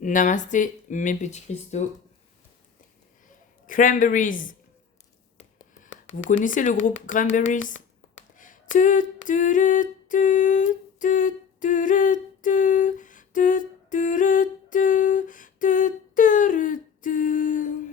Namasté, mes petits cristaux. Cranberries. Vous connaissez le groupe Cranberries? Tu, tu, tu, tu, tu, tu, tu, tu, tu, tu, tu, tu.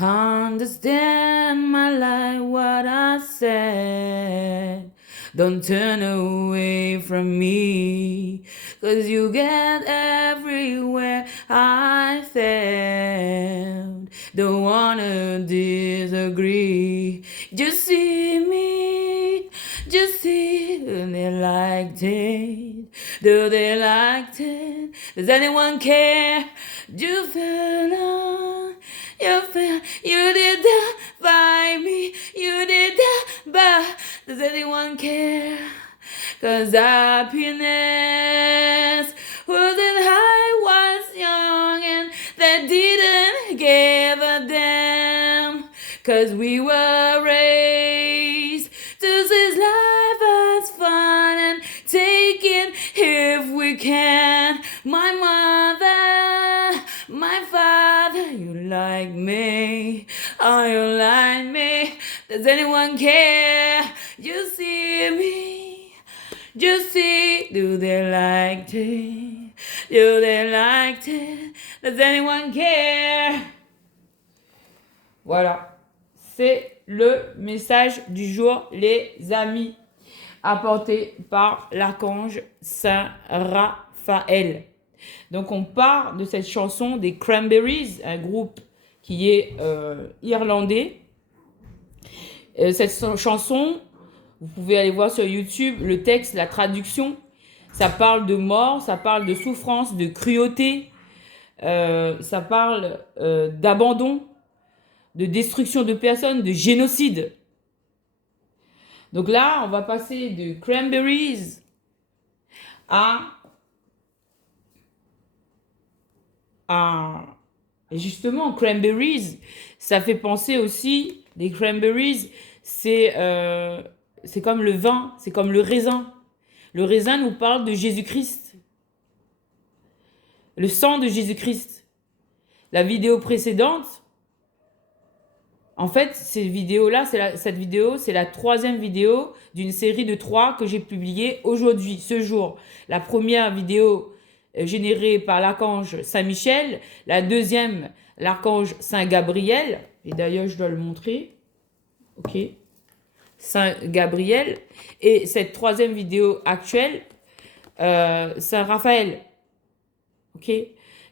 Understand my life, what I said. Don't turn away from me, 'cause you get everywhere I failed. Don't wanna disagree. Just see me, just see. Do they like it? Do they like it? Does anyone care? You feel you did that by me, you did that by. Does anyone care? 'Cause happiness wasn't I was young and they didn't give a damn. 'Cause we were raised to see life as fun and take it if we can. My mother, my father, you like me, oh you like me. Does anyone care? You see me, you see. Do they like it? Do they like it? Does anyone care? Voilà, c'est le message du jour, les amis, apporté par l'archange Saint Raphaël. Donc on part de cette chanson des Cranberries, un groupe qui est irlandais. Cette chanson, vous pouvez aller voir sur YouTube le texte, la traduction. Ça parle de mort, ça parle de souffrance, de cruauté, ça parle d'abandon, de destruction de personnes, de génocide. Donc là, on va passer de Cranberries à justement Cranberries. Ça fait penser aussi, des Cranberries, c'est comme le vin, c'est comme le raisin. Le raisin nous parle de Jésus-Christ, le sang de Jésus-Christ. La vidéo précédente, en fait, cette vidéo, c'est la troisième vidéo d'une série de 3 que j'ai publiée aujourd'hui, ce jour. La première vidéo générée par l'archange Saint-Michel, la deuxième, l'archange Saint-Gabriel, et d'ailleurs je dois le montrer, ok, Saint-Gabriel, et cette troisième vidéo actuelle, Saint-Raphaël, ok.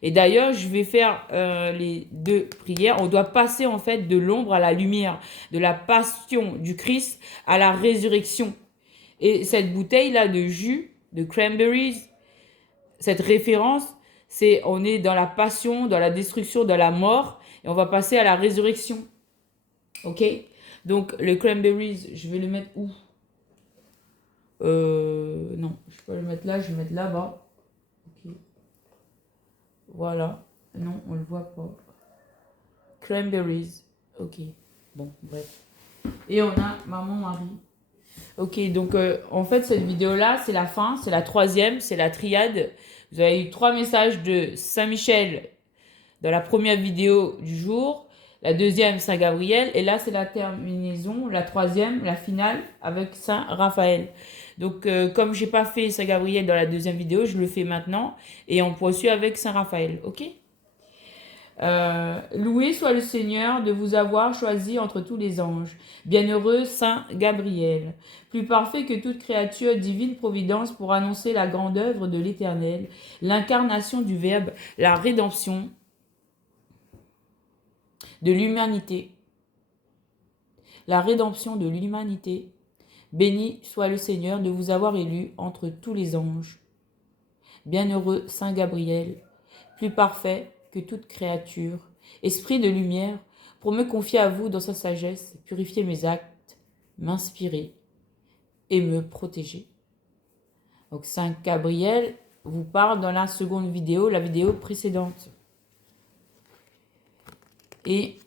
Et d'ailleurs, je vais faire les 2 prières. On doit passer en fait de l'ombre à la lumière, de la passion du Christ à la résurrection. Et cette bouteille-là de jus, de cranberries, cette référence, c'est on est dans la passion, dans la destruction, dans la mort, et on va passer à la résurrection. Ok? Donc, le cranberries, je vais le mettre où? Non, je peux le mettre là, je vais le mettre là-bas. Ok. Voilà. Non, on le voit pas. Cranberries. Ok. Bon, bref. Et on a Maman Marie. Ok, donc en fait, cette vidéo-là, c'est la fin. C'est la troisième. C'est la triade. Vous avez eu 3 messages de Saint-Michel dans la première vidéo du jour. La deuxième, Saint-Gabriel. Et là, c'est la terminaison. La troisième, la finale, avec Saint-Raphaël. Donc, comme j'ai pas fait Saint-Gabriel dans la deuxième vidéo, je le fais maintenant. Et on poursuit avec Saint-Raphaël. Ok? Loué soit le Seigneur de vous avoir choisi entre tous les anges. Bienheureux Saint Gabriel, plus parfait que toute créature, divine providence pour annoncer la grande œuvre de l'Éternel, l'incarnation du Verbe, la rédemption de l'humanité. La rédemption de l'humanité. Béni soit le Seigneur de vous avoir élu entre tous les anges. Bienheureux Saint Gabriel, plus parfait que toute créature, esprit de lumière, pour me confier à vous dans sa sagesse, purifier mes actes, m'inspirer et me protéger. Donc Saint Gabriel vous parle dans la seconde vidéo, la vidéo précédente. Et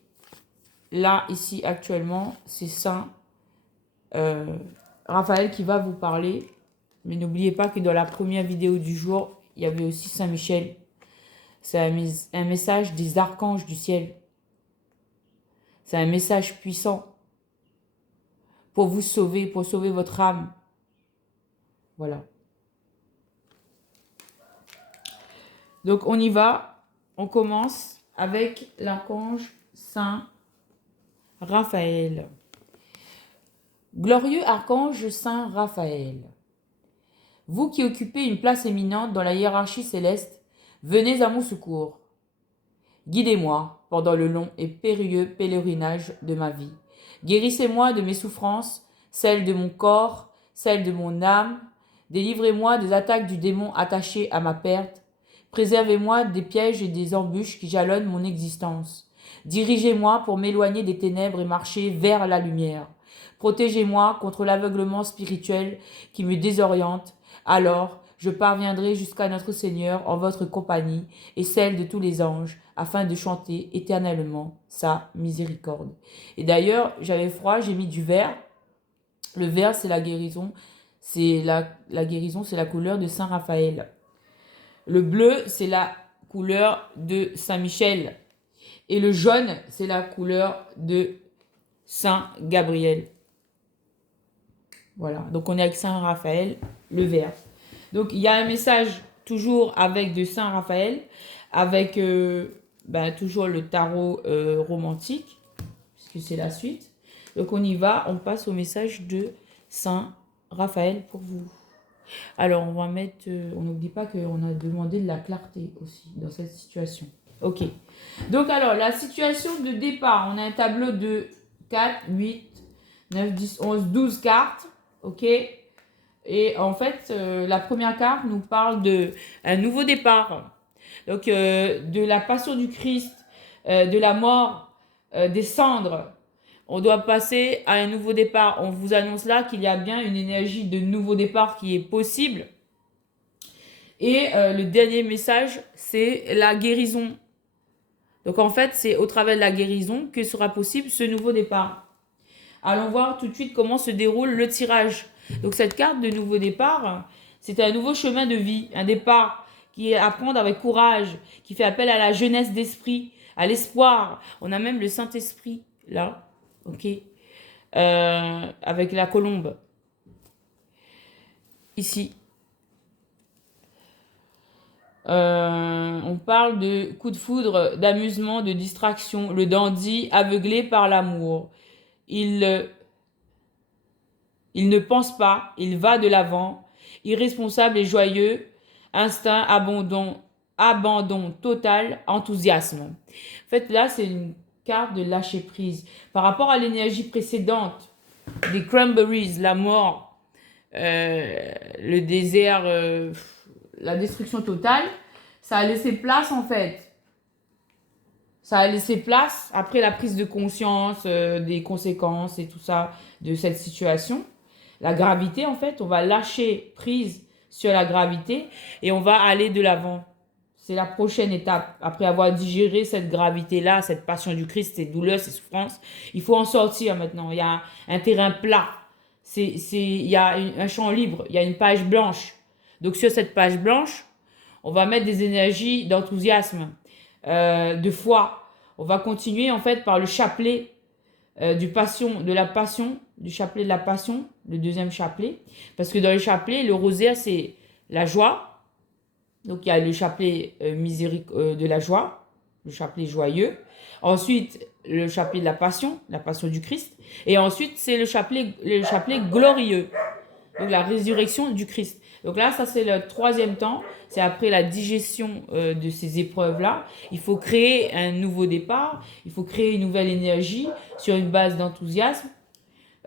là, ici, actuellement, c'est Saint Raphaël qui va vous parler. Mais n'oubliez pas que dans la première vidéo du jour, il y avait aussi Saint Michel C'est un message des archanges du ciel. C'est un message puissant pour vous sauver, pour sauver votre âme. Voilà. Donc on y va. On commence avec l'archange Saint Raphaël. Glorieux archange Saint Raphaël, vous qui occupez une place éminente dans la hiérarchie céleste, venez à mon secours. Guidez-moi pendant le long et périlleux pèlerinage de ma vie. Guérissez-moi de mes souffrances, celles de mon corps, celles de mon âme. Délivrez-moi des attaques du démon attaché à ma perte. Préservez-moi des pièges et des embûches qui jalonnent mon existence. Dirigez-moi pour m'éloigner des ténèbres et marcher vers la lumière. Protégez-moi contre l'aveuglement spirituel qui me désoriente. Alors, je parviendrai jusqu'à notre Seigneur en votre compagnie et celle de tous les anges, afin de chanter éternellement sa miséricorde. Et d'ailleurs, j'avais froid, j'ai mis du vert. Le vert, c'est la guérison. C'est la guérison, c'est la couleur de Saint Raphaël. Le bleu, c'est la couleur de Saint Michel. Et le jaune, c'est la couleur de Saint Gabriel. Voilà, donc on est avec Saint Raphaël, le vert. Donc il y a un message toujours avec de Saint Raphaël, avec toujours le tarot romantique, puisque c'est la suite. Donc on y va, on passe au message de Saint Raphaël pour vous. Alors on va mettre, on n'oublie pas qu'on a demandé de la clarté aussi dans cette situation. Ok, donc alors la situation de départ, on a un tableau de 4, 8, 9, 10, 11, 12 cartes. Ok, et en fait, la première carte nous parle de un nouveau départ. Donc, de la passion du Christ, de la mort, des cendres. On doit passer à un nouveau départ. On vous annonce là qu'il y a bien une énergie de nouveau départ qui est possible. Et le dernier message, c'est la guérison. Donc, en fait, c'est au travers de la guérison que sera possible ce nouveau départ. Allons voir tout de suite comment se déroule le tirage. Donc cette carte de nouveau départ, c'est un nouveau chemin de vie, un départ qui est à prendre avec courage, qui fait appel à la jeunesse d'esprit, à l'espoir. On a même le Saint-Esprit là, ok, avec la colombe ici. On parle de coup de foudre, d'amusement, de distraction, le dandy aveuglé par l'amour. Il ne pense pas, il va de l'avant, irresponsable et joyeux, instinct, abandon total, enthousiasme. En fait, là, c'est une carte de lâcher prise. Par rapport à l'énergie précédente, des cranberries, la mort, le désert, la destruction totale, ça a laissé place, en fait. Ça a laissé place, après la prise de conscience des conséquences et tout ça, de cette situation. La gravité, en fait, on va lâcher prise sur la gravité et on va aller de l'avant. C'est la prochaine étape. Après avoir digéré cette gravité-là, cette passion du Christ, ces douleurs, ces souffrances, il faut en sortir maintenant. Il y a un terrain plat. Il y a un champ libre. Il y a une page blanche. Donc, sur cette page blanche, on va mettre des énergies d'enthousiasme, de foi. On va continuer, en fait, par le chapelet de la passion, du chapelet de la passion, le deuxième chapelet. Parce que dans le chapelet, le rosaire, c'est la joie. Donc, il y a le chapelet de la joie, le chapelet joyeux. Ensuite, le chapelet de la passion du Christ. Et ensuite, c'est le chapelet glorieux, donc la résurrection du Christ. Donc là, ça, c'est le troisième temps. C'est après la digestion de ces épreuves-là. Il faut créer un nouveau départ. Il faut créer une nouvelle énergie sur une base d'enthousiasme.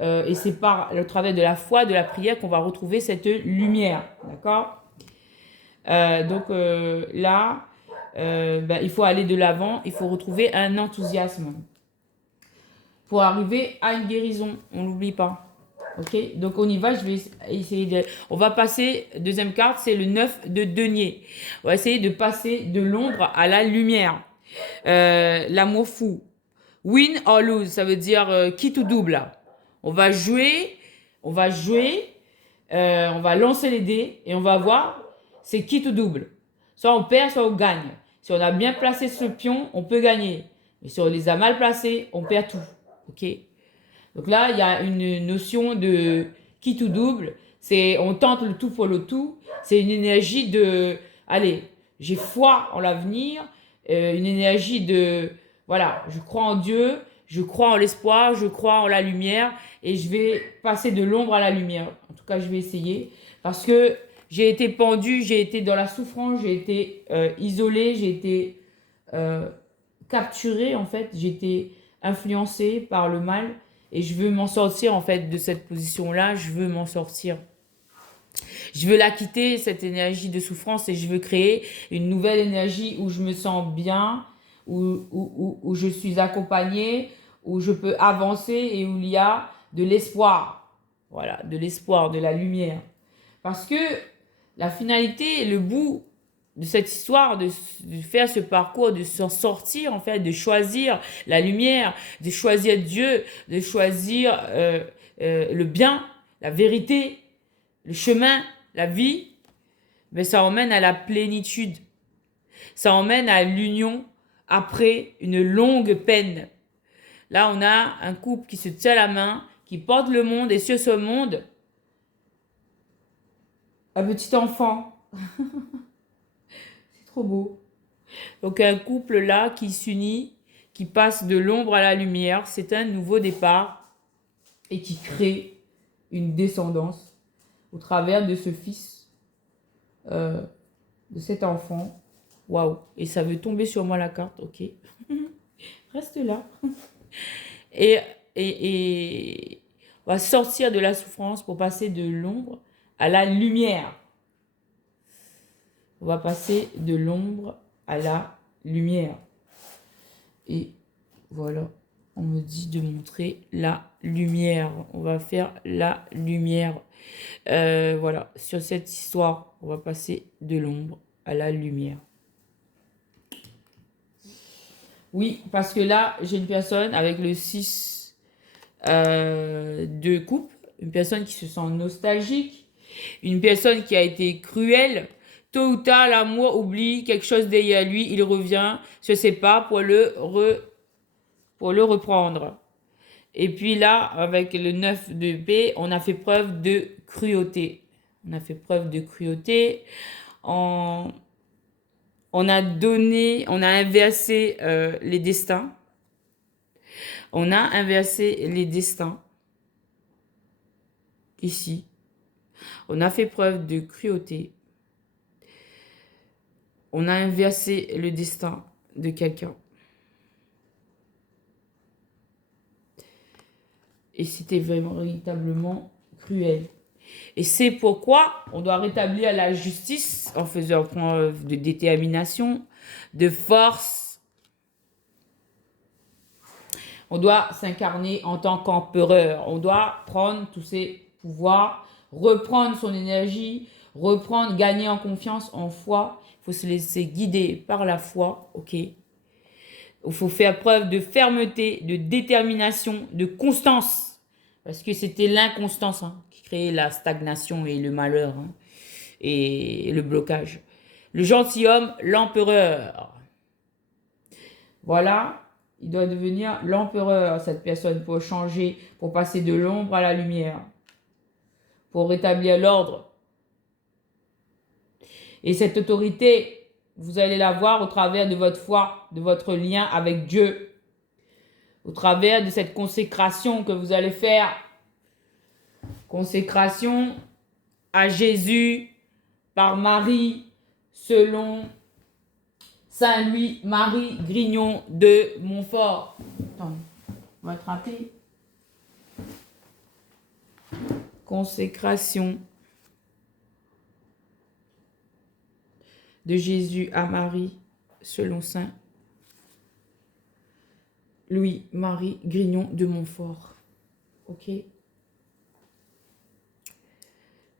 Et c'est par le travail de la foi, de la prière qu'on va retrouver cette lumière. D'accord ? Là, il faut aller de l'avant. Il faut retrouver un enthousiasme pour arriver à une guérison. On ne l'oublie pas. Ok, donc on y va, je vais essayer de... On va passer, deuxième carte, c'est le 9 de denier. On va essayer de passer de l'ombre à la lumière. L'amour fou. Win or lose, ça veut dire quitte ou double. On va jouer, on va lancer les dés et on va voir, c'est quitte ou double. Soit on perd, soit on gagne. Si on a bien placé ce pion, on peut gagner. Mais si on les a mal placés, on perd tout. Ok? Donc là, il y a une notion de qui tout double. C'est on tente le tout pour le tout. C'est une énergie de allez, j'ai foi en l'avenir, une énergie de voilà, je crois en Dieu, je crois en l'espoir, je crois en la lumière et je vais passer de l'ombre à la lumière. En tout cas, je vais essayer parce que j'ai été pendue, j'ai été dans la souffrance, j'ai été isolée, j'ai été capturée en fait, j'ai été influencée par le mal et je veux m'en sortir en fait de cette position-là, je veux m'en sortir. Je veux la quitter, cette énergie de souffrance, et je veux créer une nouvelle énergie où je me sens bien, où je suis accompagnée, où je peux avancer et où il y a de l'espoir. Voilà, de l'espoir, de la lumière. Parce que la finalité, le bout de cette histoire, de faire ce parcours, de s'en sortir, en fait, de choisir la lumière, de choisir Dieu, de choisir le bien, la vérité, le chemin, la vie, mais ça emmène à la plénitude. Ça emmène à l'union après une longue peine. Là, on a un couple qui se tient la main, qui porte le monde, et sur ce monde, un petit enfant. C'est trop beau. Donc, un couple là qui s'unit, qui passe de l'ombre à la lumière, c'est un nouveau départ et qui crée une descendance au travers de ce fils, de cet enfant. Waouh! Et ça veut tomber sur moi la carte, ok. Reste là. Et on va sortir de la souffrance pour passer de l'ombre à la lumière. On va passer de l'ombre à la lumière. Et voilà, on me dit de montrer la lumière. On va faire la lumière. Voilà, sur cette histoire, on va passer de l'ombre à la lumière. Oui, parce que là, j'ai une personne avec le 6 de coupe, une personne qui se sent nostalgique, une personne qui a été cruelle. Tôt ou tard, l'amour oublie quelque chose derrière lui, il revient, se sépare pour le reprendre. Et puis là, avec le 9 de paix, on a fait preuve de cruauté. On a fait preuve de cruauté. On a donné, on a inversé les destins. On a inversé les destins. Ici. On a fait preuve de cruauté. On a inversé le destin de quelqu'un. Et c'était véritablement cruel. Et c'est pourquoi on doit rétablir la justice en faisant preuve de détermination, de force. On doit s'incarner en tant qu'empereur. On doit prendre tous ses pouvoirs, reprendre son énergie, gagner en confiance, en foi. Il faut se laisser guider par la foi, ok? Il faut faire preuve de fermeté, de détermination, de constance. Parce que c'était l'inconstance qui créait la stagnation et le malheur et le blocage. Le gentilhomme, l'empereur. Voilà, il doit devenir l'empereur, cette personne, pour changer, pour passer de l'ombre à la lumière, pour rétablir l'ordre. Et cette autorité, vous allez la voir au travers de votre foi, de votre lien avec Dieu. Au travers de cette consécration que vous allez faire. Consécration à Jésus par Marie, selon Saint Louis-Marie Grignon de Montfort. Attends, on va attraper. Consécration de Jésus à Marie, selon Saint Louis-Marie Grignon de Montfort. Ok?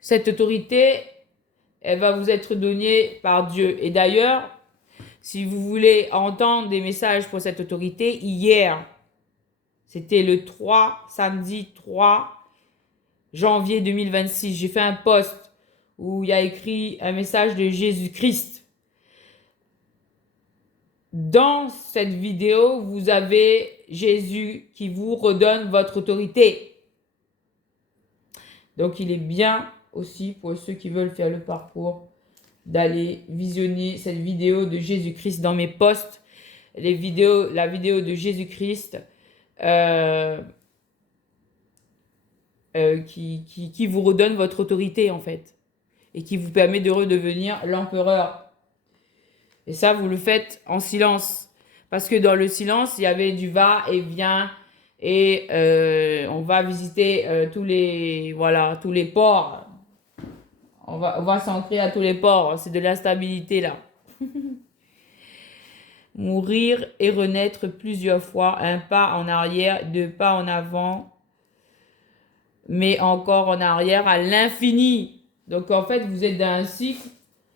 Cette autorité, elle va vous être donnée par Dieu. Et d'ailleurs, si vous voulez entendre des messages pour cette autorité, hier, c'était le samedi 3 janvier 2026, j'ai fait un post où il y a écrit un message de Jésus-Christ. dans cette vidéo, vous avez Jésus qui vous redonne votre autorité. Donc, il est bien aussi pour ceux qui veulent faire le parcours d'aller visionner cette vidéo de Jésus-Christ dans mes posts. La vidéo de Jésus-Christ qui vous redonne votre autorité, en fait. Et qui vous permet de redevenir l'empereur. Et ça, vous le faites en silence. Parce que dans le silence, il y avait du va-et-vient. Et on va visiter tous les ports. On va s'ancrer à tous les ports. C'est de l'instabilité, là. Mourir et renaître plusieurs fois. Un pas en arrière, deux pas en avant. Mais encore en arrière à l'infini. Donc, en fait, vous êtes dans un cycle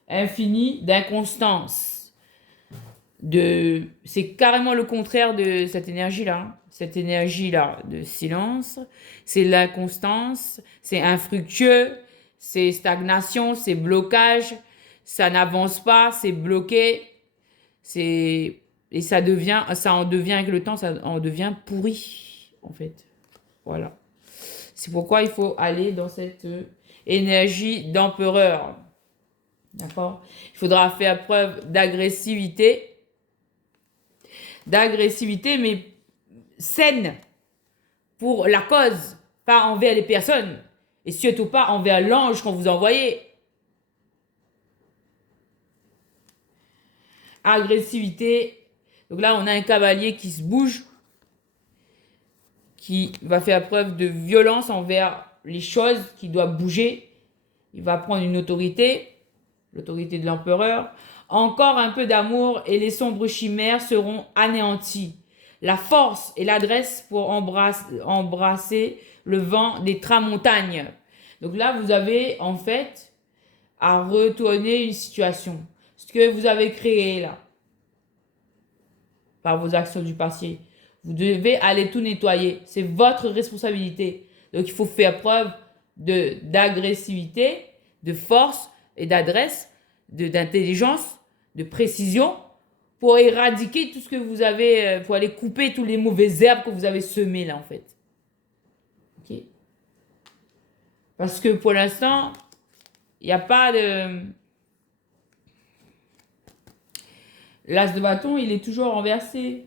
infini d'inconstance. C'est carrément le contraire de cette énergie-là. Cette énergie-là de silence, c'est l'inconstance, c'est infructueux, c'est stagnation, c'est blocage, ça n'avance pas, c'est bloqué, et ça en devient avec le temps, ça en devient pourri, en fait. Voilà. C'est pourquoi il faut aller dans cette énergie d'empereur. D'accord? Il faudra faire preuve d'agressivité, mais saine pour la cause, pas envers les personnes et surtout pas envers l'ange qu'on vous a envoyé. Agressivité. Donc là, on a un cavalier qui se bouge, qui va faire preuve de violence envers les choses, qui doit bouger. Il va prendre une autorité, l'autorité de l'empereur. Encore un peu d'amour et les sombres chimères seront anéanties. La force et l'adresse pour embrasser le vent des tramontagnes. Donc là, vous avez en fait à retourner une situation. Ce que vous avez créé là, par vos actions du passé, vous devez aller tout nettoyer. C'est votre responsabilité. Donc il faut faire preuve d'agressivité, de force et d'adresse, d'intelligence, de précision pour éradiquer tout ce que vous avez, pour aller couper tous les mauvaises herbes que vous avez semées là en fait. Ok? Parce que pour l'instant, il n'y a pas de... L'as de bâton, il est toujours renversé.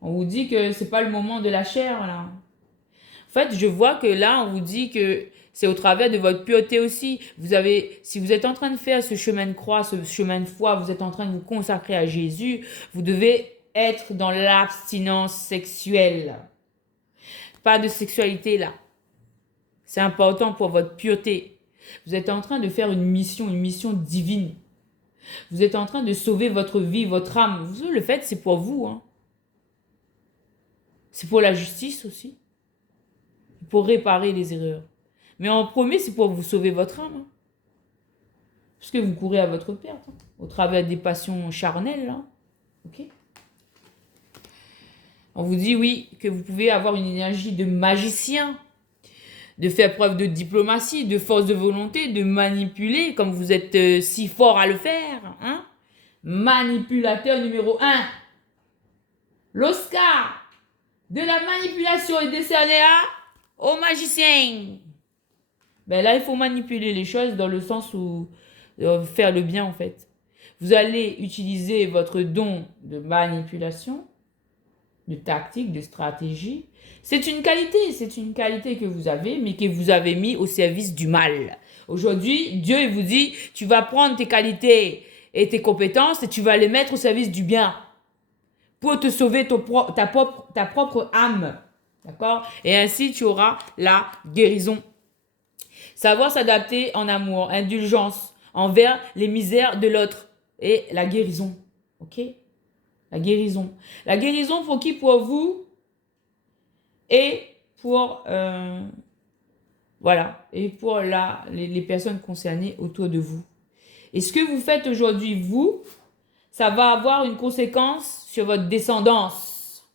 On vous dit que c'est pas le moment de la chair là. En fait, je vois que là, on vous dit que c'est au travers de votre pureté aussi. Si vous êtes en train de faire ce chemin de croix, ce chemin de foi, vous êtes en train de vous consacrer à Jésus, vous devez être dans l'abstinence sexuelle. Pas de sexualité là. C'est important pour votre pureté. Vous êtes en train de faire une mission divine. Vous êtes en train de sauver votre vie, votre âme. Vous le faites, c'est pour vous. Hein. C'est pour la justice aussi. Pour réparer les erreurs. Mais en premier, c'est pour vous sauver votre âme. Hein. Parce que vous courez à votre perte. Hein, au travers des passions charnelles. Hein. Ok? On vous dit, oui, que vous pouvez avoir une énergie de magicien. De faire preuve de diplomatie, de force de volonté, de manipuler, comme vous êtes si fort à le faire. Hein? Manipulateur numéro 1. L'Oscar de la manipulation est décerné au magicien. Ben là, il faut manipuler les choses dans le sens où faire le bien, en fait. Vous allez utiliser votre don de manipulation, de tactique, de stratégie. C'est une qualité que vous avez, mais que vous avez mis au service du mal. Aujourd'hui, Dieu il vous dit, tu vas prendre tes qualités et tes compétences et tu vas les mettre au service du bien pour te sauver ta propre âme. D'accord? Et ainsi, tu auras la guérison. Savoir s'adapter en amour, indulgence envers les misères de l'autre et la guérison. Ok? La guérison. La guérison pour qui? Pour vous et pour voilà, et pour les personnes concernées autour de vous. Et ce que vous faites aujourd'hui, vous, ça va avoir une conséquence sur votre descendance,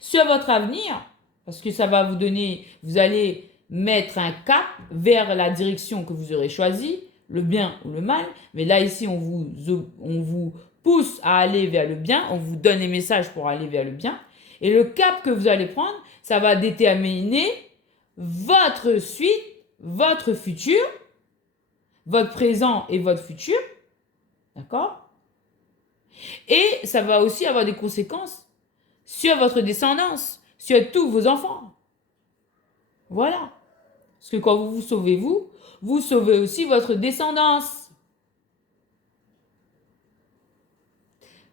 sur votre avenir, parce que ça va vous donner, vous allez mettre un cap vers la direction que vous aurez choisie, le bien ou le mal. Mais là, ici, on vous pousse à aller vers le bien, on vous donne les messages pour aller vers le bien, et le cap que vous allez prendre, ça va déterminer votre suite, votre futur, votre présent et votre futur, d'accord? Et ça va aussi avoir des conséquences sur votre descendance, sur tous vos enfants. Voilà. Parce que quand vous vous sauvez vous sauvez aussi votre descendance.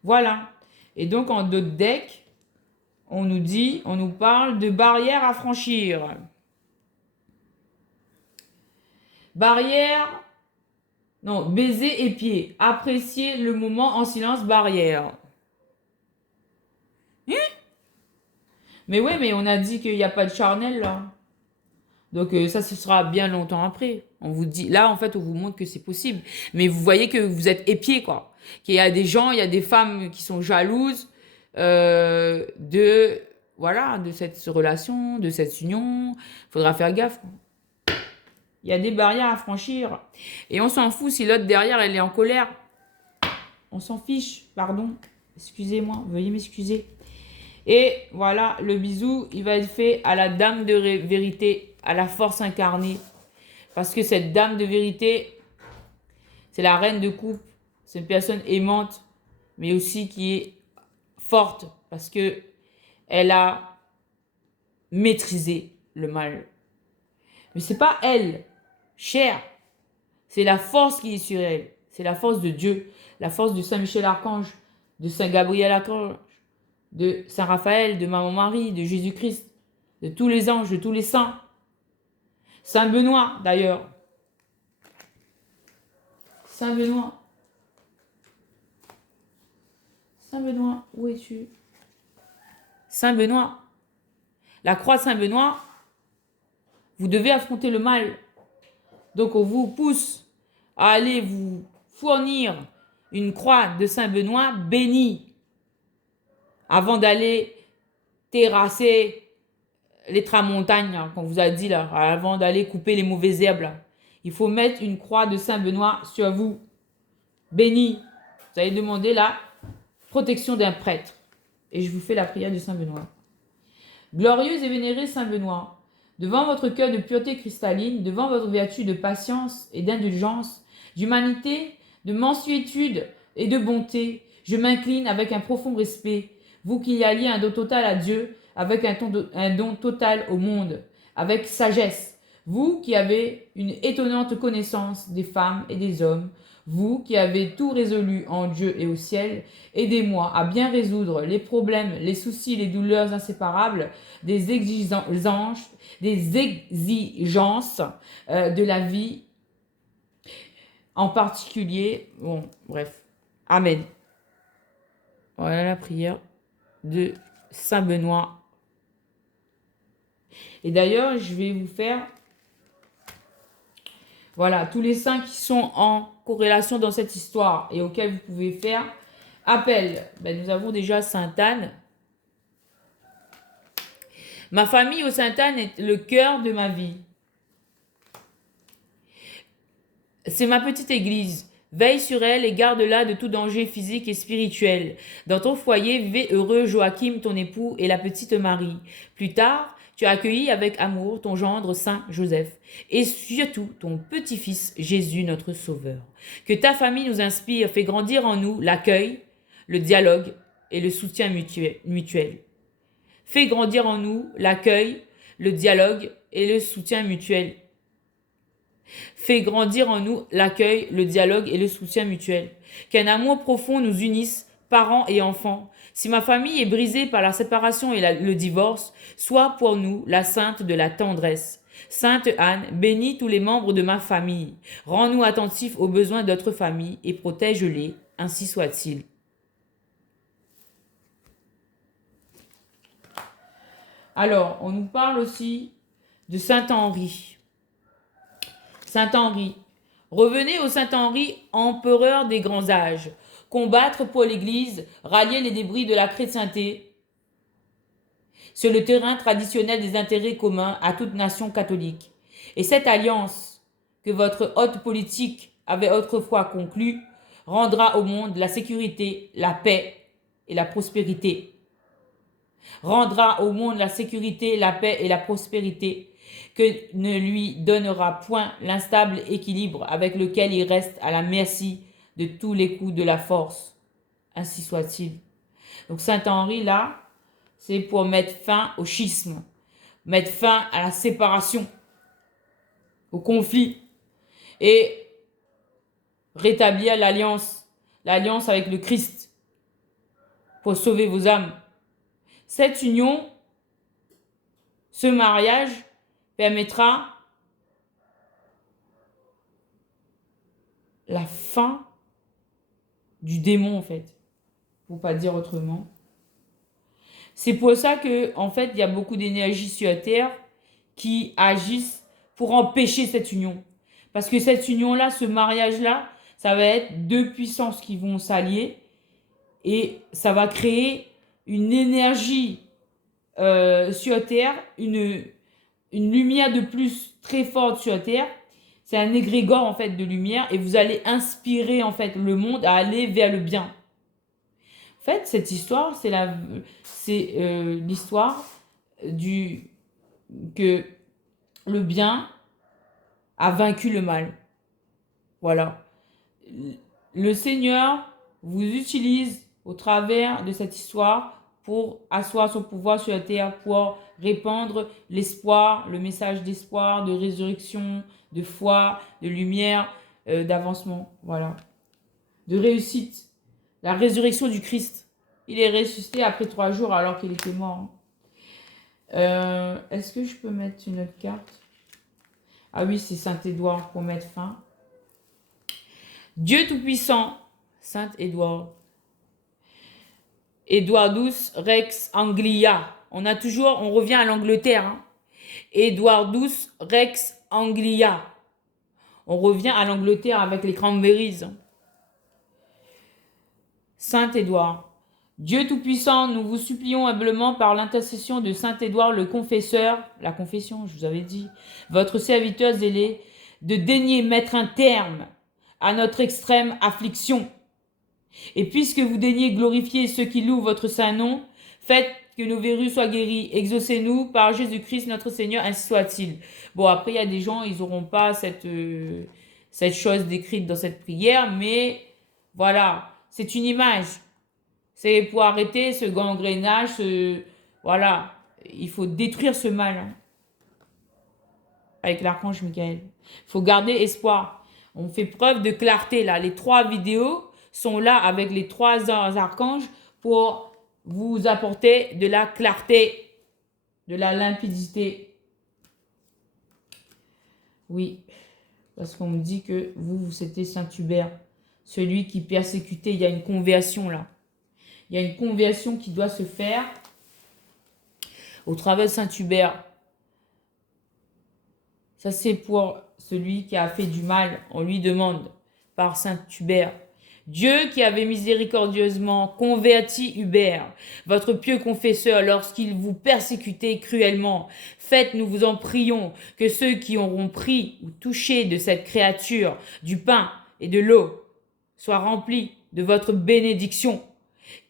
Voilà. Et donc en d'autres decks, on nous parle de barrières à franchir. Barrière, non, baiser et pied. Apprécier le moment en silence, barrière. Mais ouais, mais on a dit qu'il n'y a pas de charnel là. Donc ça, ce sera bien longtemps après. On vous dit, là en fait, on vous montre que c'est possible. Mais vous voyez que vous êtes épiés quoi. Qu'il y a des gens, il y a des femmes qui sont jalouses de cette relation, de cette union. Faudra faire gaffe. Il y a des barrières à franchir. Et on s'en fout si l'autre derrière, elle est en colère. On s'en fiche, pardon. Excusez-moi, veuillez m'excuser. Et voilà, le bisou, il va être fait à la dame de vérité, à la force incarnée. Parce que cette dame de vérité, c'est la reine de coupe. C'est une personne aimante, mais aussi qui est forte. Parce que elle a maîtrisé le mal. Mais c'est pas elle, chère. C'est la force qui est sur elle. C'est la force de Dieu. La force de Saint Michel Archange, de Saint Gabriel Archange, de Saint Raphaël, de Maman Marie, de Jésus-Christ, de tous les anges, de tous les saints. Saint Benoît, d'ailleurs. Saint Benoît. Saint Benoît, où es-tu? Saint Benoît. La croix de Saint Benoît, vous devez affronter le mal. Donc on vous pousse à aller vous fournir une croix de Saint Benoît bénie avant d'aller terrasser les tramontagnes, là, qu'on vous a dit là, avant d'aller couper les mauvaises herbes. Là. Il faut mettre une croix de Saint Benoît sur vous, bénie. Vous allez demander la protection d'un prêtre. Et je vous fais la prière de Saint Benoît. Glorieux et vénéré Saint Benoît, devant votre cœur de pureté cristalline, devant votre vertu de patience et d'indulgence, d'humanité, de mansuétude et de bonté, je m'incline avec un profond respect, vous qui alliez un don total à Dieu, avec un don total au monde, avec sagesse, vous qui avez une étonnante connaissance des femmes et des hommes, vous qui avez tout résolu en Dieu et au ciel, aidez-moi à bien résoudre les problèmes, les soucis, les douleurs inséparables des exigences de la vie, en particulier, bon, bref, Amen. Voilà la prière de Saint Benoît. Et d'ailleurs, je vais vous faire, voilà, tous les saints qui sont en corrélation dans cette histoire et auxquels vous pouvez faire appel. Ben, nous avons déjà Sainte Anne. Ma famille au Sainte Anne est le cœur de ma vie. C'est ma petite église. Veille sur elle et garde-la de tout danger physique et spirituel. Dans ton foyer, vivez heureux Joachim, ton époux, et la petite Marie. Plus tard, tu as accueilli avec amour ton gendre Saint Joseph, et surtout ton petit-fils Jésus, notre Sauveur. Que ta famille nous inspire, fait grandir en nous l'accueil, le dialogue et le soutien mutuel. Fais grandir en nous l'accueil, le dialogue et le soutien mutuel. Fais grandir en nous l'accueil, le dialogue et le soutien mutuel. Qu'un amour profond nous unisse, parents et enfants. Si ma famille est brisée par la séparation et le divorce, sois pour nous la sainte de la tendresse. Sainte Anne, bénis tous les membres de ma famille. Rends-nous attentifs aux besoins d'autres familles et protège-les, ainsi soit-il. Alors, on nous parle aussi de Saint Henri. Saint Henri. Revenez au Saint Henri, empereur des grands âges. Combattre pour l'Église, rallier les débris de la chrétienté sur le terrain traditionnel des intérêts communs à toute nation catholique. Et cette alliance que votre haute politique avait autrefois conclue rendra au monde la sécurité, la paix et la prospérité. Rendra au monde la sécurité, la paix et la prospérité, que ne lui donnera point l'instable équilibre avec lequel il reste à la merci de tous les coups de la force. Ainsi soit-il. Donc Saint Henri, là, c'est pour mettre fin au schisme, mettre fin à la séparation, au conflit, et rétablir l'alliance avec le Christ, pour sauver vos âmes. Cette union, ce mariage, permettra la fin du démon, en fait, pour pas dire autrement. C'est pour ça que, en fait, il y a beaucoup d'énergie sur la terre qui agissent pour empêcher cette union. Parce que cette union-là, ce mariage-là, ça va être deux puissances qui vont s'allier et ça va créer une énergie sur la terre, une lumière de plus très forte sur la terre. C'est un égrégore, en fait, de lumière et vous allez inspirer, en fait, le monde à aller vers le bien. En fait, cette histoire, c'est l'histoire que le bien a vaincu le mal. Voilà. Le Seigneur vous utilise au travers de cette histoire pour asseoir son pouvoir sur la terre, pour répandre l'espoir, le message d'espoir, de résurrection, de foi, de lumière, d'avancement. Voilà. De réussite. La résurrection du Christ. Il est ressuscité après 3 jours alors qu'il était mort. Est-ce que je peux mettre une autre carte? Ah oui, c'est Saint-Édouard pour mettre fin. Dieu Tout-Puissant, Saint-Édouard. Eduardus Rex Anglia. On revient à l'Angleterre. Hein. Eduardus Rex Anglia. On revient à l'Angleterre avec les cranberries. Saint-Édouard. Dieu Tout-Puissant, nous vous supplions humblement par l'intercession de Saint-Édouard le Confesseur, la confession, je vous avais dit, votre serviteur zélé, de daigner mettre un terme à notre extrême affliction. Et puisque vous daignez glorifier ceux qui louent votre saint nom, faites que nos verrues soient guéries. Exaucez-nous par Jésus-Christ notre Seigneur, ainsi soit-il. Bon, après, il y a des gens, ils n'auront pas cette chose décrite dans cette prière, mais voilà, c'est une image. C'est pour arrêter ce gangrénage, voilà, il faut détruire ce mal hein, avec l'archange Michael. Il faut garder espoir. On fait preuve de clarté là. Les 3 vidéos sont là avec les 3 archanges pour vous apporter de la clarté, de la limpidité. Oui, parce qu'on me dit que vous étiez Saint-Hubert, celui qui persécutait. Il y a une conversion là. Il y a une conversion qui doit se faire au travers de Saint-Hubert. Ça, c'est pour celui qui a fait du mal. On lui demande par Saint-Hubert. Dieu qui avait miséricordieusement converti Hubert, votre pieux confesseur, lorsqu'il vous persécutait cruellement. Faites, nous vous en prions, que ceux qui auront pris ou touché de cette créature, du pain et de l'eau, soient remplis de votre bénédiction.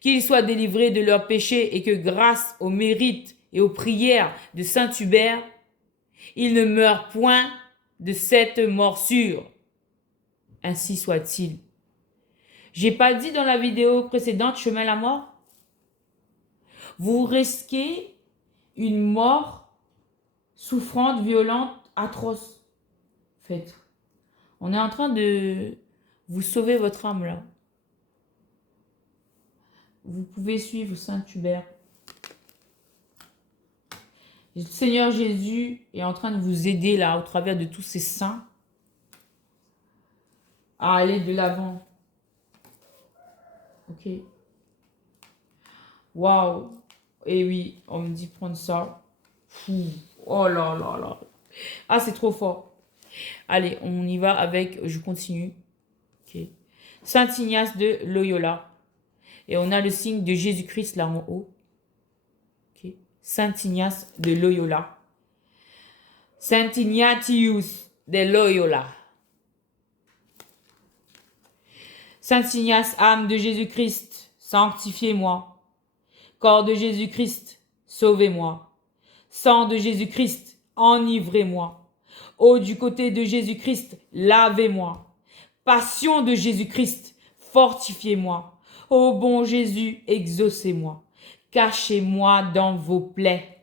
Qu'ils soient délivrés de leurs péchés et que grâce au mérite et aux prières de Saint-Hubert, ils ne meurent point de cette morsure. Ainsi soit-il. J'ai pas dit dans la vidéo précédente, chemin à la mort. Vous risquez une mort souffrante, violente, atroce. Faites. On est en train de vous sauver votre âme là. Vous pouvez suivre Saint-Hubert. Le Seigneur Jésus est en train de vous aider là, au travers de tous ces saints, à aller de l'avant. Ok. Waouh. Et oui, on me dit prendre ça. Fou. Oh là là là. Ah, c'est trop fort. Allez, on y va avec, je continue. Ok. Saint Ignace de Loyola. Et on a le signe de Jésus-Christ là en haut. Okay. Saint Ignace de Loyola. Saint Ignatius de Loyola. Saint Ignace, âme de Jésus-Christ, sanctifiez-moi. Corps de Jésus-Christ, sauvez-moi. Sang de Jésus-Christ, enivrez-moi. Eau du côté de Jésus-Christ, lavez-moi. Passion de Jésus-Christ, fortifiez-moi. Ô bon Jésus, exaucez-moi. Cachez-moi dans vos plaies.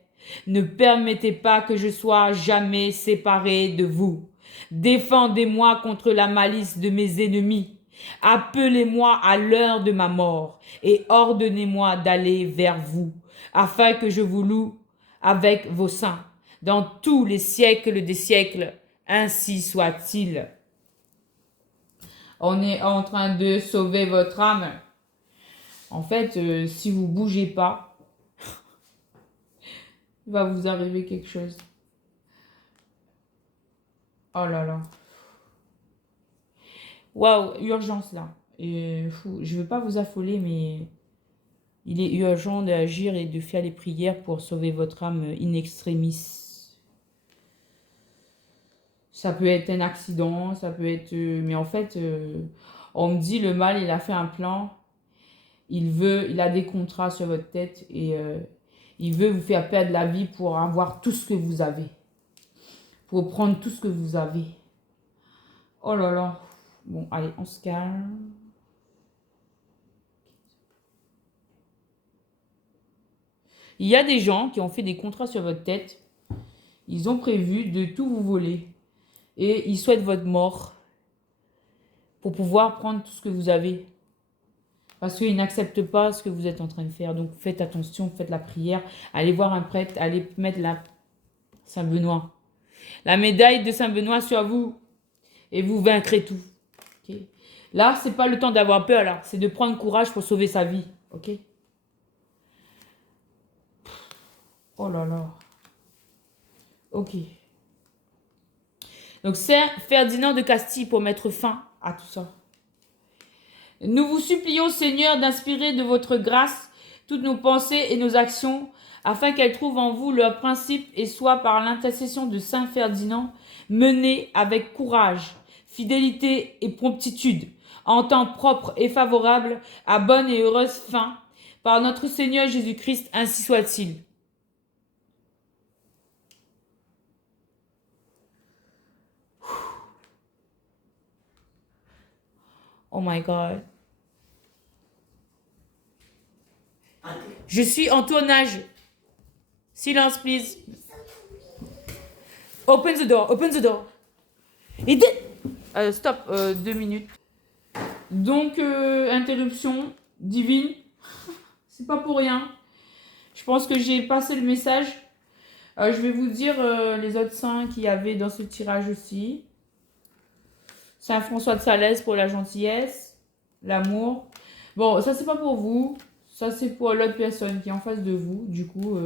Ne permettez pas que je sois jamais séparé de vous. Défendez-moi contre la malice de mes ennemis. Appelez-moi à l'heure de ma mort et ordonnez-moi d'aller vers vous, afin que je vous loue avec vos saints dans tous les siècles des siècles. Ainsi soit-il. On est en train de sauver votre âme. En fait, si vous bougez pas, il va vous arriver quelque chose. Oh là là. Waouh, urgence là. Je ne veux pas vous affoler, mais il est urgent d'agir et de faire les prières pour sauver votre âme in extremis. Ça peut être un accident, ça peut être... mais en fait, on me dit le mal, il a fait un plan. Il a des contrats sur votre tête et il veut vous faire perdre la vie pour avoir tout ce que vous avez. Pour prendre tout ce que vous avez. Oh là là. Bon, allez, on se calme. Il y a des gens qui ont fait des contrats sur votre tête. Ils ont prévu de tout vous voler. Et ils souhaitent votre mort pour pouvoir prendre tout ce que vous avez. Parce qu'ils n'acceptent pas ce que vous êtes en train de faire. Donc faites attention, faites la prière. Allez voir un prêtre, allez mettre la Saint-Benoît. La médaille de Saint-Benoît sur vous. Et vous vaincrez tout. Okay. Là, c'est pas le temps d'avoir peur, là. C'est de prendre courage pour sauver sa vie. Ok? Oh là là. Ok. Donc, c'est Ferdinand de Castille pour mettre fin à tout ça. Nous vous supplions, Seigneur, d'inspirer de votre grâce toutes nos pensées et nos actions, afin qu'elles trouvent en vous leur principe et soient, par l'intercession de Saint Ferdinand, menées avec courage, fidélité et promptitude, en temps propre et favorable, à bonne et heureuse fin, par notre Seigneur Jésus-Christ, ainsi soit-il. Oh my God. Je suis en tournage. Silence, please. Open the door, open the door. Stop, 2 minutes. Donc, interruption divine. C'est pas pour rien. Je pense que j'ai passé le message. Je vais vous dire les autres saints qu'il y avait dans ce tirage aussi. Saint François de Sales pour la gentillesse, l'amour. Bon, ça c'est pas pour vous. Ça c'est pour l'autre personne qui est en face de vous, du coup.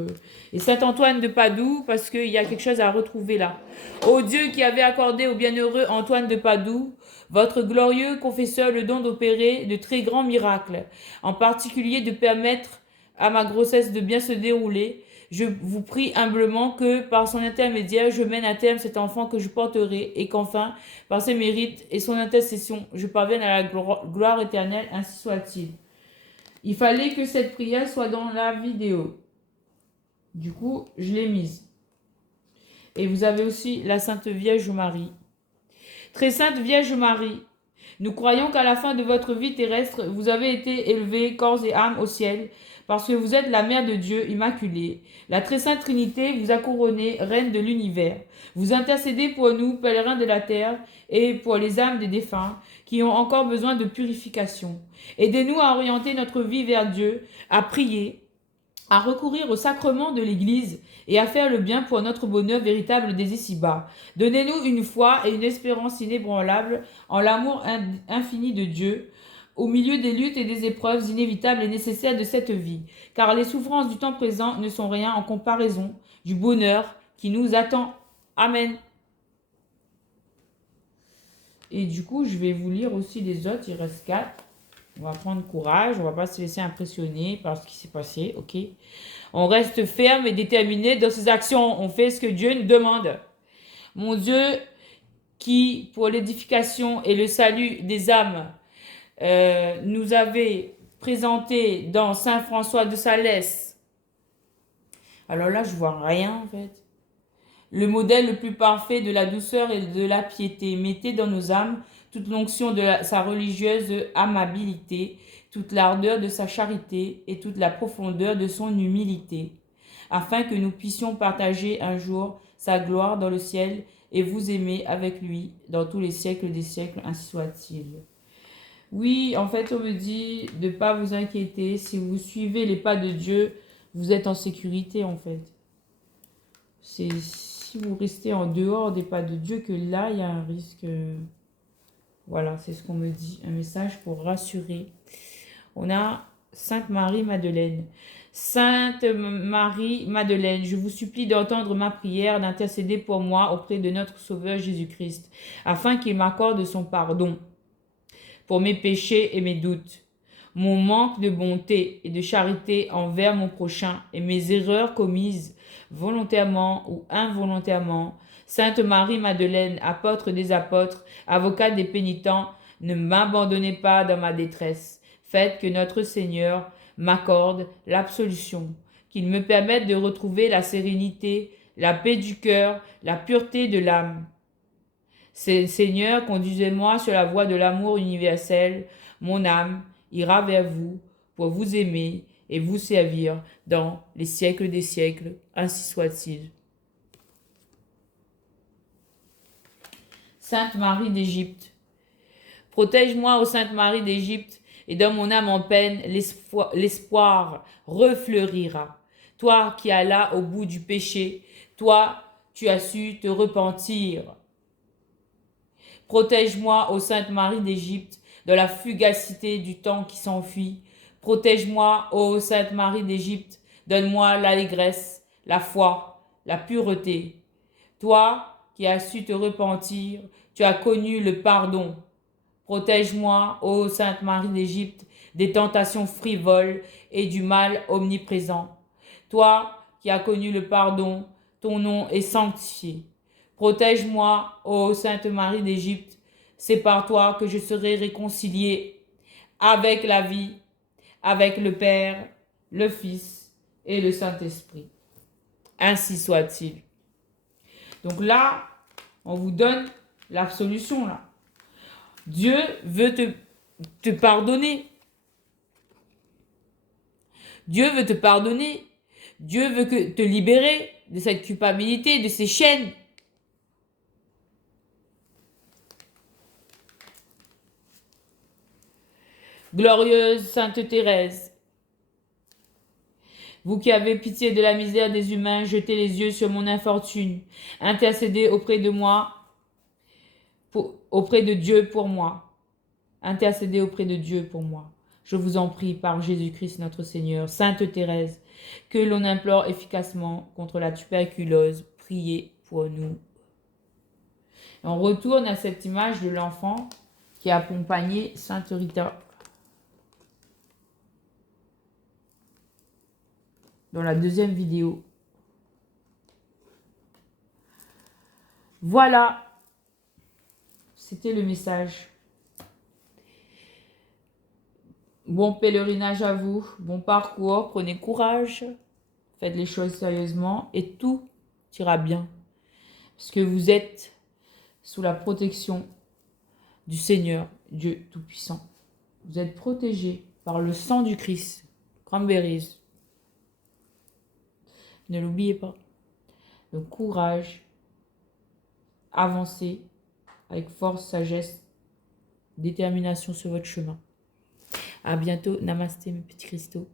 Et Saint Antoine de Padoue, parce qu'il y a quelque chose à retrouver là. Ô Dieu qui avait accordé au bienheureux Antoine de Padoue, votre glorieux confesseur, le don d'opérer de très grands miracles, en particulier de permettre à ma grossesse de bien se dérouler, je vous prie humblement que, par son intermédiaire, je mène à terme cet enfant que je porterai, et qu'enfin, par ses mérites et son intercession, je parvienne à la gloire éternelle, ainsi soit-il. Il fallait que cette prière soit dans la vidéo. Du coup, je l'ai mise. Et vous avez aussi la Sainte Vierge Marie. Très Sainte Vierge Marie, nous croyons qu'à la fin de votre vie terrestre, vous avez été élevés corps et âme au ciel, parce que vous êtes la Mère de Dieu immaculée. La très sainte Trinité vous a couronné reine de l'univers. Vous intercédez pour nous, pèlerins de la terre, et pour les âmes des défunts, qui ont encore besoin de purification. Aidez-nous à orienter notre vie vers Dieu, à prier, à recourir au sacrement de l'Église et à faire le bien pour notre bonheur véritable des ici-bas. Donnez-nous une foi et une espérance inébranlables en l'amour infini de Dieu, au milieu des luttes et des épreuves inévitables et nécessaires de cette vie, car les souffrances du temps présent ne sont rien en comparaison du bonheur qui nous attend. Amen. Et du coup, je vais vous lire aussi les autres, il reste 4. On va prendre courage, on va pas se laisser impressionner par ce qui s'est passé, ok? On reste ferme et déterminé dans ses actions, on fait ce que Dieu nous demande. Mon Dieu, qui, pour l'édification et le salut des âmes, nous avait présenté dans Saint François de Sales. Alors là, je vois rien en fait. Le modèle le plus parfait de la douceur et de la piété. Mettez dans nos âmes toute l'onction de sa religieuse amabilité, toute l'ardeur de sa charité et toute la profondeur de son humilité, afin que nous puissions partager un jour sa gloire dans le ciel et vous aimer avec lui dans tous les siècles des siècles, ainsi soit-il. Oui, en fait, on me dit de ne pas vous inquiéter. Si vous suivez les pas de Dieu, vous êtes en sécurité, en fait. C'est si vous restez en dehors des pas de Dieu que là, il y a un risque. Voilà, c'est ce qu'on me dit. Un message pour rassurer. On a Sainte Marie-Madeleine. Sainte Marie-Madeleine, je vous supplie d'entendre ma prière, d'intercéder pour moi auprès de notre Sauveur Jésus-Christ, afin qu'il m'accorde son pardon pour mes péchés et mes doutes, mon manque de bonté et de charité envers mon prochain et mes erreurs commises volontairement ou involontairement. Sainte Marie-Madeleine, apôtre des apôtres, avocate des pénitents, ne m'abandonnez pas dans ma détresse. Faites que notre Seigneur m'accorde l'absolution, qu'il me permette de retrouver la sérénité, la paix du cœur, la pureté de l'âme. Seigneur, conduisez-moi sur la voie de l'amour universel. Mon âme ira vers vous pour vous aimer et vous servir dans les siècles des siècles. Ainsi soit-il. Sainte Marie d'Égypte. Protège-moi, ô Sainte Marie d'Égypte, et dans mon âme en peine, l'espoir refleurira. Toi qui allas au bout du péché, toi, tu as su te repentir. Protège-moi, ô Sainte Marie d'Égypte, de la fugacité du temps qui s'enfuit. Protège-moi, ô Sainte Marie d'Égypte, donne-moi l'allégresse, la foi, la pureté. Toi qui as su te repentir, tu as connu le pardon. Protège-moi, ô Sainte Marie d'Égypte, des tentations frivoles et du mal omniprésent. Toi qui as connu le pardon, ton nom est sanctifié. Protège-moi, ô Sainte Marie d'Égypte, c'est par toi que je serai réconcilié avec la vie, avec le Père, le Fils et le Saint-Esprit. Ainsi soit-il. Donc là, on vous donne l'absolution là. Dieu veut te pardonner. Dieu veut te pardonner. Dieu veut te libérer de cette culpabilité, de ces chaînes. Glorieuse Sainte Thérèse, vous qui avez pitié de la misère des humains, jetez les yeux sur mon infortune, intercédez auprès de moi, auprès de Dieu pour moi. Intercédez auprès de Dieu pour moi. Je vous en prie par Jésus-Christ notre Seigneur. Sainte Thérèse, que l'on implore efficacement contre la tuberculose, priez pour nous. Et on retourne à cette image de l'enfant qui a accompagné Sainte Rita dans la deuxième vidéo. Voilà, c'était le message. Bon pèlerinage à vous, bon parcours, prenez courage, faites les choses sérieusement et tout ira bien. Parce que vous êtes sous la protection du Seigneur, Dieu Tout-Puissant. Vous êtes protégés par le sang du Christ. Cranberries. Ne l'oubliez pas. Donc courage, avancez avec force, sagesse, détermination sur votre chemin. À bientôt. Namasté mes petits cristaux.